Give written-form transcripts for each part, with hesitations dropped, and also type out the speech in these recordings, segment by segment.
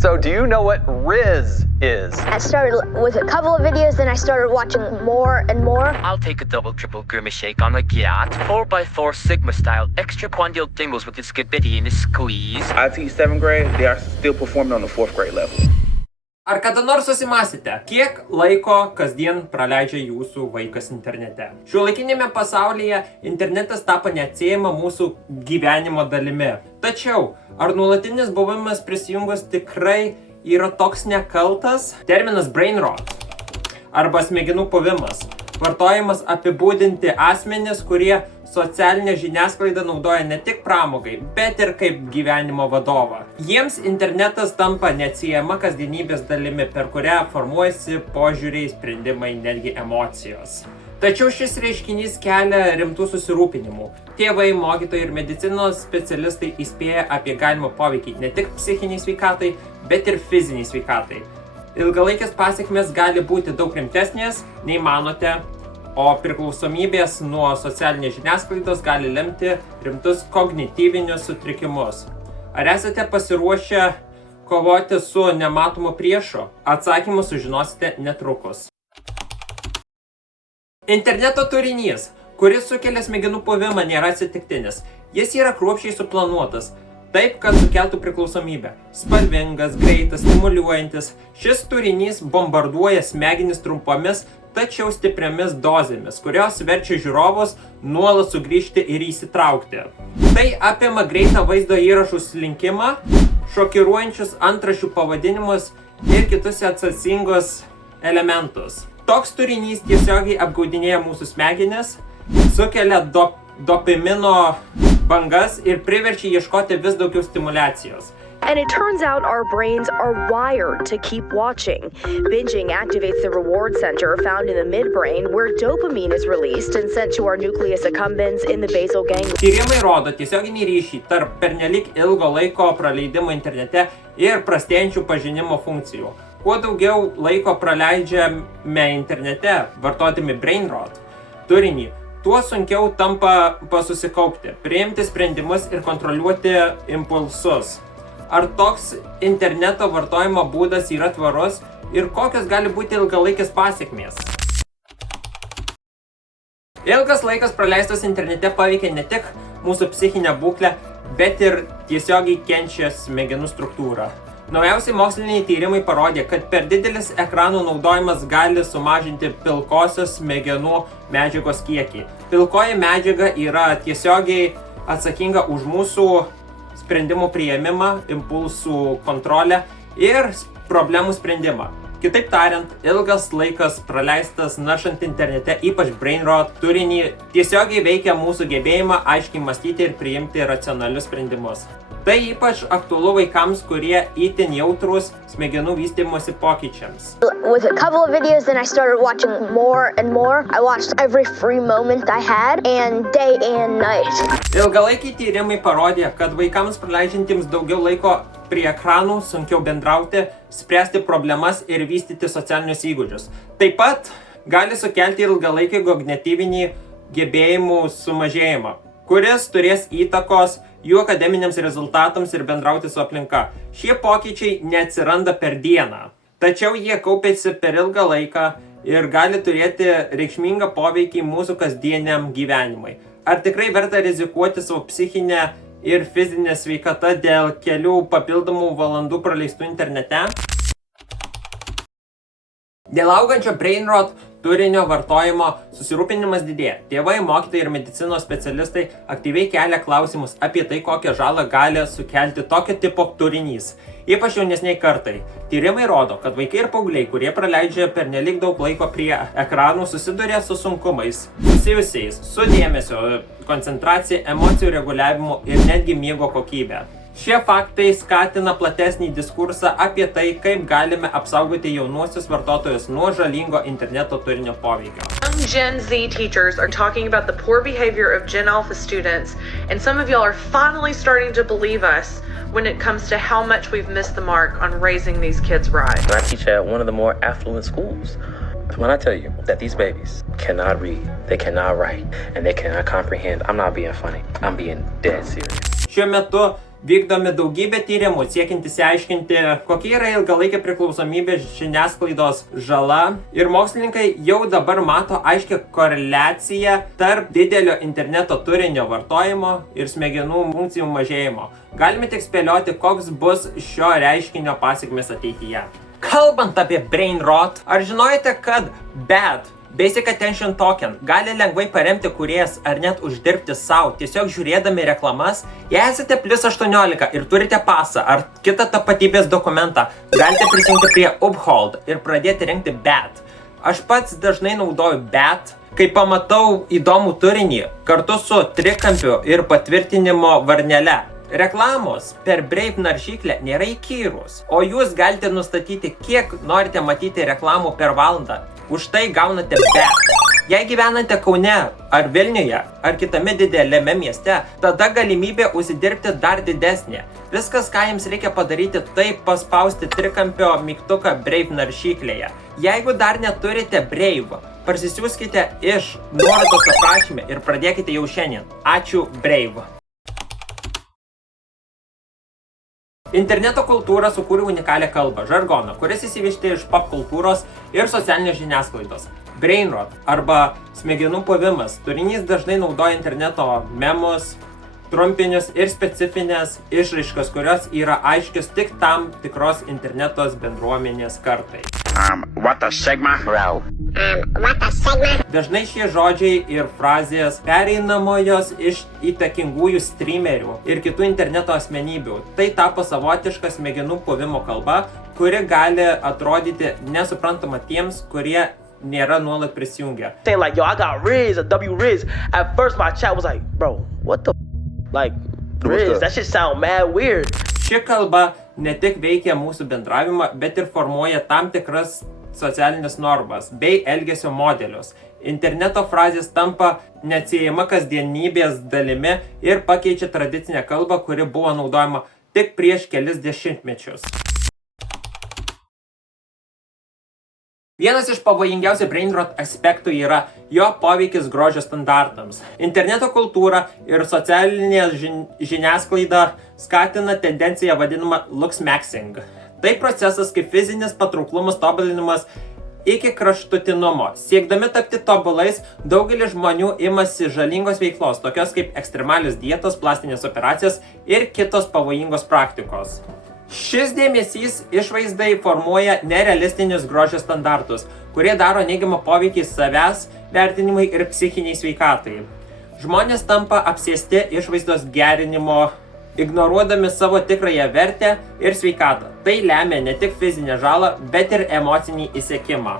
So do you know what Riz is? I started with a couple of videos, then I started watching more and more. I'll take a double triple gourmet shake on a Giat, 4x4 Sigma style, extra quandial dingles with a skibidi and a squeeze. I teach 7th grade, they are still performing on the 4th grade level. Ar kada nors susimąstėte, kiek laiko kasdien praleidžia jūsų vaikas internete? Šiuolaikinėme pasaulyje internetas tapo neatsiejama mūsų gyvenimo dalimi. Tačiau, ar nuolatinis buvimas prisijungus tikrai yra toks nekaltas? Terminas brain rot arba smegenų puvimas vartojamas apibūdinti asmenis, kurie socialinę žiniasklaidą naudoja ne tik pramogai, bet ir kaip gyvenimo vadovą. Jiems internetas tampa neatsiejama kasdienybės dalimi, per kurią formuojasi požiūriai, sprendimai, netgi emocijos. Tačiau šis reiškinys kelia rimtų susirūpinimų. Tėvai, mokytojai ir medicinos specialistai įspėja apie galimą poveikį ne tik psichiniai sveikatai, bet ir fiziniai sveikatai. Ilgalaikės pasekmės gali būti daug rimtesnės, nei manote, o priklausomybės nuo socialinės žiniasklaidos gali lemti rimtus kognityvinius sutrikimus. Ar esate pasiruošę kovoti su nematomu priešu? Atsakymus sužinosite netrukus. Interneto turinys, kuris sukelia smegenų puvimą, nėra atsitiktinis. Jis yra kruopščiai suplanuotas, taip, kad sukeltų priklausomybę. Spalvingas, greitas, stimuliuojantis. Šis turinys bombarduoja smegenis trumpomis, tačiau stipriamis dozėmis, kurios verčia žiūrovus nuolat sugrįžti ir įsitraukti. Tai apima greitą vaizdo įrašų slinkimą, šokiruojančius antraščių pavadinimus ir kitus atsakingus elementus. Toks turinys tiesiogiai apgaudinėja mūsų smegenis, sukelia dopamino bangas ir priverčia ieškoti vis daugiau stimulacijos. And it turns out our brains are wired to keep watching. Binging activates the reward center found in the midbrain, where dopamine is released and sent to our nucleus accumbens in the basal ganglia. Tyrimai rodo tiesioginį ryšį tarp pernelyg ilgo laiko praleidimo internete ir prastėjančių pažinimo funkcijų. Kuo daugiau laiko praleidžiame internete, vartodami brain rot turinį, tuo sunkiau tampa susikaupti, priimti sprendimus ir kontroliuoti impulsus. Ar toks interneto vartojimo būdas yra tvarus ir kokios gali būti ilgalaikės pasekmės? Ilgas laikas praleistas internete paveikia ne tik mūsų psichinę būklę, bet ir tiesiogiai kenčia smegenų struktūrą. Naujausi moksliniai tyrimai parodė, kad per didelis ekranų naudojimas gali sumažinti pilkosios smegenų medžiagos kiekį. Pilkoji medžiaga yra tiesiogiai atsakinga už mūsų sprendimų priėmimą, impulsų kontrolę ir problemų sprendimą. Kitaip tariant, ilgas laikas praleistas naršant internete, ypač brain rot turinį, tiesiogiai veikia mūsų gebėjimą aiškiai mąstyti ir priimti racionalius sprendimus. Tai ypač aktualu vaikams, kurie itin jautrūs smegenų vystymosi pokyčiams. With a couple of videos, then I started watching more and more. I watched every free moment I had, and day and night. Ilgalaikiai tyrimai parodė, kad vaikams praleidžiantiems daugiau laiko prie ekranų sunkiau bendrauti, spręsti problemas ir vystyti socialinius įgūdžius. Taip pat gali sukelti ilgalaikį kognityvinį gebėjimų sumažėjimą, kuris turės įtakos jų akademiniams rezultatams ir bendrauti su aplinka. Šie pokyčiai neatsiranda per dieną, tačiau jie kaupiasi per ilgą laiką ir gali turėti reikšmingą poveikį mūsų kasdieniam gyvenimui. Ar tikrai verta rizikuoti savo psichinę ir fizinę sveikatą dėl kelių papildomų valandų praleistų internete? Dėl augančio brain rot turinio vartojimo susirūpinimas didėja. Tėvai, mokytojai ir medicinos specialistai aktyviai kelia klausimus apie tai, kokią žalą gali sukelti tokio tipo turinys, ypač jaunesniai kartai. Tyrimai rodo, kad vaikai ir paaugliai, kurie praleidžia pernelyg daug laiko prie ekranų, susiduria su sunkumais susijusiais su dėmesio, koncentracija, emocijų reguliavimu ir netgi miego kokybė. Šie faktai skatina platesnį diskursą apie tai, kaip galime apsaugoti jaunuosius vartotojus nuo žalingo interneto turinio poveikio. Young Gen Z teachers are talking about the poor behavior of Gen Alpha students, and some of y'all are finally starting to believe us when it comes to how much we've missed the mark on raising these kids right. I teach at one of the more affluent schools. When I tell you that these babies cannot read, they cannot write, and they cannot comprehend, I'm not being funny. I'm being dead serious. Šiuo metu Vykdomi daugybė tyrimų siekiant išsiaiškinti, kokia yra ilgalaikė priklausomybė žiniasklaidos žala. Ir mokslininkai jau dabar mato aiškią koreliaciją tarp didelio interneto turinio vartojimo ir smegenų funkcijų mažėjimo. Galime tik spėlioti, koks bus šio reiškinio pasekmės ateityje. Kalbant apie brain rot, ar žinojate, kad BAT, Basic Attention Token, gali lengvai paremti kūrėjas ar net uždirbti savo, tiesiog žiūrėdami reklamas? Jei esate +18 ir turite pasą ar kitą tapatybės dokumentą, galite prisijungti prie Uphold ir pradėti rinkti BAT. Aš pats dažnai naudoju BAT, kai pamatau įdomų turinį kartu su trikampiu ir patvirtinimo varnele. Reklamos per Brave naršyklę nėra įkyrūs, o jūs galite nustatyti, kiek norite matyti reklamų per valandą. Už tai gaunate BAT. Jei gyvenate Kaune ar Vilniuje ar kitame didelėme mieste, tada galimybė užsidirbti dar didesnė. Viskas, ką jums reikia padaryti, tai paspausti trikampio mygtuką Brave naršyklėje. Jeigu dar neturite Brave, parsisiųskite iš nuorodos aprašyme ir pradėkite jau šiandien. Ačiū Brave. Interneto kultūra sukūrė unikalią kalbą, žargoną, kuris įsivyštė iš pop kultūros ir socialinės žiniasklaidos. Brain rot arba smegenų plovimas. Turinys dažnai naudoja interneto memus, trumpinius ir specifinės išraiškas, kurios yra aiškios tik tam tikros internetos bendruomenės kartai. What the Sigma? Bro. Dažnai šie žodžiai ir frazės pereinamojos iš įtakingųjų streamerių ir kitų interneto asmenybių. Tai tapo savotiška smegenų plovimo kalba, kuri gali atrodyti nesuprantama tiems, kurie nėra nuolat prisijungę. Saying like, yo, I got Riz, a W Riz. At first my chat was like, bro, what the like, Riz, that shit sound mad weird. Ši kalba ne tik veikia mūsų bendravimą, bet ir formuoja tam tikras socialinės normas bei elgesio modelius. Interneto frazės tampa neatsiejama kasdienybės dalimi ir pakeičia tradicinę kalbą, kuri buvo naudojama tik prieš kelis dešimtmečius. Vienas iš pavojingiausių brain rot aspektų yra jo poveikis grožio standartams. Interneto kultūra ir socialinė žiniasklaida skatina tendenciją vadinamą looksmaxing. Tai procesas, kaip fizinis patrauklumas tobulinimas iki kraštutinumo. Siekdami tapti tobulais, daugelis žmonių imasi žalingos veiklos, tokios kaip ekstremalios dietos, plastinės operacijos ir kitos pavojingos praktikos. Šis dėmesys išvaizdai formuoja nerealistinius grožio standartus, kurie daro neigiamą poveikį savęs vertinimui ir psichiniai sveikatai. Žmonės tampa apsėsti išvaizdos gerinimo, ignoruodami savo tikrąją vertę ir sveikatą. Tai lemia ne tik fizinę žalą, bet ir emocinį išsekimą.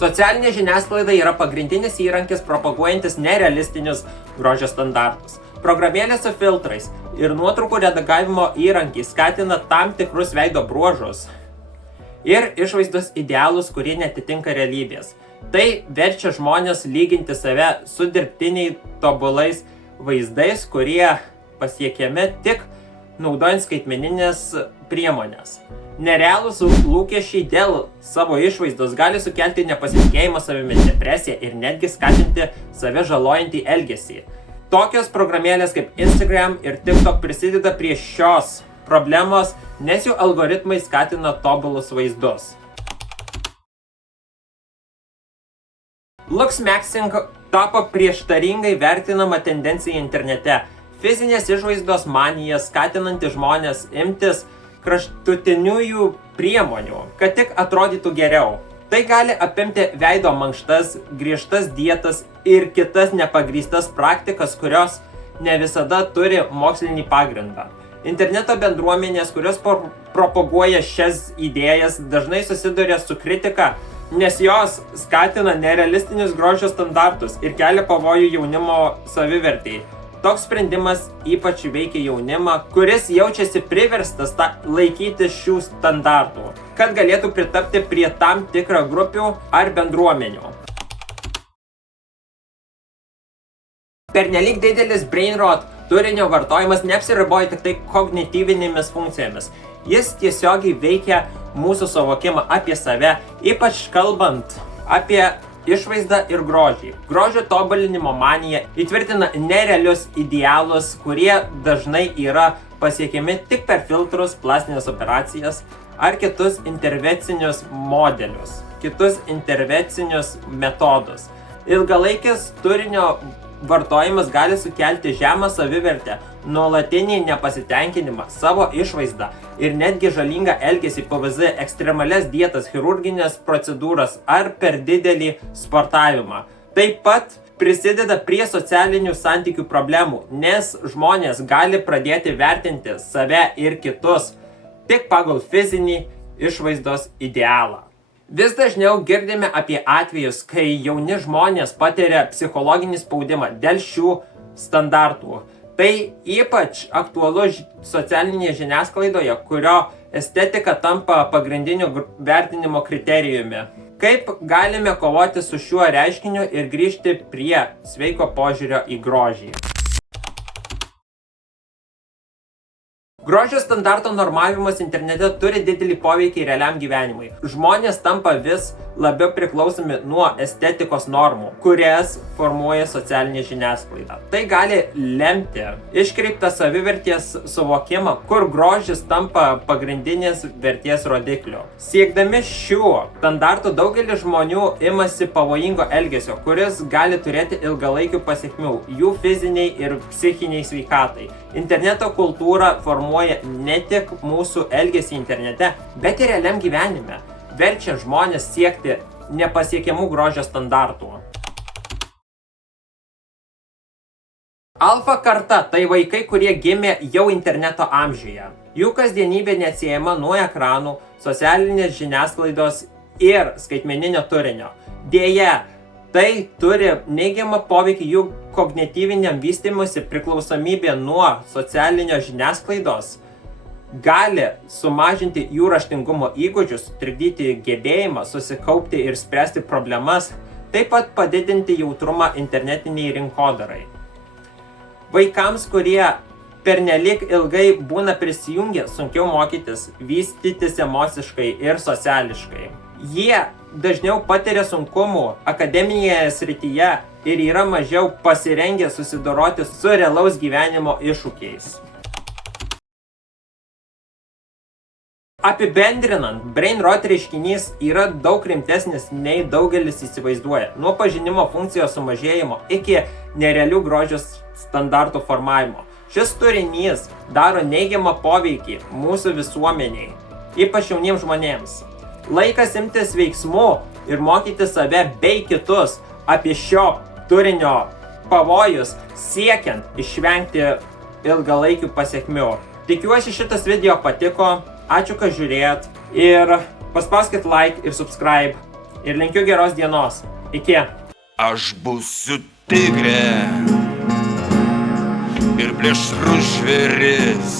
Socialinė žiniasklaida yra pagrindinis įrankis propaguojantis nerealistinius grožio standartus. Programėlės su filtrais ir nuotraukų redagavimo įrankiai skatina tam tikrus veido bruožus ir išvaizdos idealus, kurie netitinka realybės. Tai verčia žmonės lyginti save su dirbtiniai tobulais vaizdais, kurie pasiekiami tik naudojant skaitmeninės priemonės. Nerealūs lūkesčiai dėl savo išvaizdos gali sukelti nepasitikėjimą savimi, depresiją ir netgi skatinti save žalojantį elgesį. Tokios programėlės kaip Instagram ir TikTok prisideda prie šios problemos, nes jų algoritmai skatina tobulus vaizdus. Looksmaxing tapo prieštaringai vertinama tendencija internete. Fizinės išvaizdos manija skatinanti žmonės imtis kraštutiniųjų priemonių, kad tik atrodytų geriau. Tai gali apimti veido mankštas, griežtas dietas ir kitas nepagrįstas praktikas, kurios ne visada turi mokslinį pagrindą. Interneto bendruomenės, kurios propaguoja šias idėjas, dažnai susiduria su kritika, nes jos skatina nerealistinius grožio standartus ir kelia pavojų jaunimo savivertei. Toks sprendimas ypač veikia jaunimą, kuris jaučiasi priverstas laikyti šių standartų, kad galėtų pritapti prie tam tikrą grupių ar bendruomenių. Pernelyg didelis brain rot turinio vartojimas neapsiriboja tik tai kognityvinėmis funkcijomis. Jis tiesiogiai veikia mūsų suvokimą apie save, ypač kalbant apie išvaizdą ir grožį. Grožio tobulinimo manija įtvirtina nerealius idealus, kurie dažnai yra pasiekiami tik per filtrus, plastinės operacijas ar kitus intervencinius modelius, kitus intervencinius metodus. Ilgalaikis turinio vartojimas gali sukelti žemą savivertę, nuolatinį nepasitenkinimą, savo išvaizdą ir netgi žalingą elgesį, PVZ, ekstremalias dietas, chirurginės procedūras ar per didelį sportavimą. Taip pat prisideda prie socialinių santykių problemų, nes žmonės gali pradėti vertinti save ir kitus tik pagal fizinį išvaizdos idealą. Vis dažniau girdime apie atvejus, kai jauni žmonės patiria psichologinį spaudimą dėl šių standartų. Tai ypač aktualu socialinėje žiniasklaidoje, kurio estetika tampa pagrindiniu vertinimo kriterijumi. Kaip galime kovoti su šiuo reiškiniu ir grįžti prie sveiko požiūrio į grožį? Grožio standarto normavimas internete turi didelį poveikį realiam gyvenimui. Žmonės tampa vis labiau priklausomi nuo estetikos normų, kurias formuoja socialinė žiniasklaida. Tai gali lemti iškreiptą savivertės suvokimą, kur grožis tampa pagrindinės vertės rodikliu. Siekdami šių standartų daugelis žmonių imasi pavojingo elgesio, kuris gali turėti ilgalaikių pasekmių jų fiziniai ir psichiniai sveikatai. Interneto kultūra formuoja ne tik mūsų elgesį internete, bet ir realiam gyvenime. Verčia žmonės siekti nepasiekiamų grožio standartų. Alfa karta – tai vaikai, kurie gimė jau interneto amžiuje. Jų kasdienybė neatsiejama nuo ekranų, socialinės žiniasklaidos ir skaitmeninio turinio. Deja, tai turi neigiamą poveikį jų kognityviniam vystymuisi. Priklausomybė nuo socialinio žiniasklaidos gali sumažinti jų raštingumo įgūdžius, trikdyti gebėjimą susikaupti ir spręsti problemas, taip pat padidinti jautrumą internetiniai rinkodarai. Vaikams, kurie pernelyg ilgai būna prisijungę, sunkiau mokytis, vystytis emociškai ir sociališkai. Jie dažniau patiria sunkumų akademinėje srityje ir yra mažiau pasirengę susidoroti su realaus gyvenimo iššūkiais. Apibendrinant, brain rot reiškinys yra daug rimtesnis nei daugelis įsivaizduoja. Nuo pažinimo funkcijos sumažėjimo iki nerealių grožio standartų formavimo. Šis turinys daro neigiamą poveikį mūsų visuomeniai, ypač jauniems žmonėms. Laikas imtis veiksmų ir mokyti save bei kitus apie šio turinio pavojus, siekiant išvengti ilgalaikių pasekmių. Tikiuosi šitas video patiko, ačiū, kad žiūrėjot ir paspauskit like ir subscribe ir linkiu geros dienos. Iki. Aš būsiu tigrė ir plėšrus žvėris.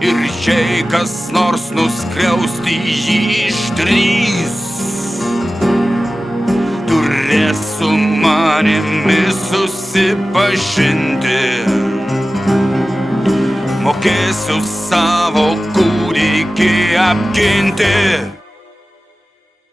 Ir jei kas nors nuskriausti jį išdrįs, turės su manimi susipažinti. Mokėsiu savo kūdikį apginti.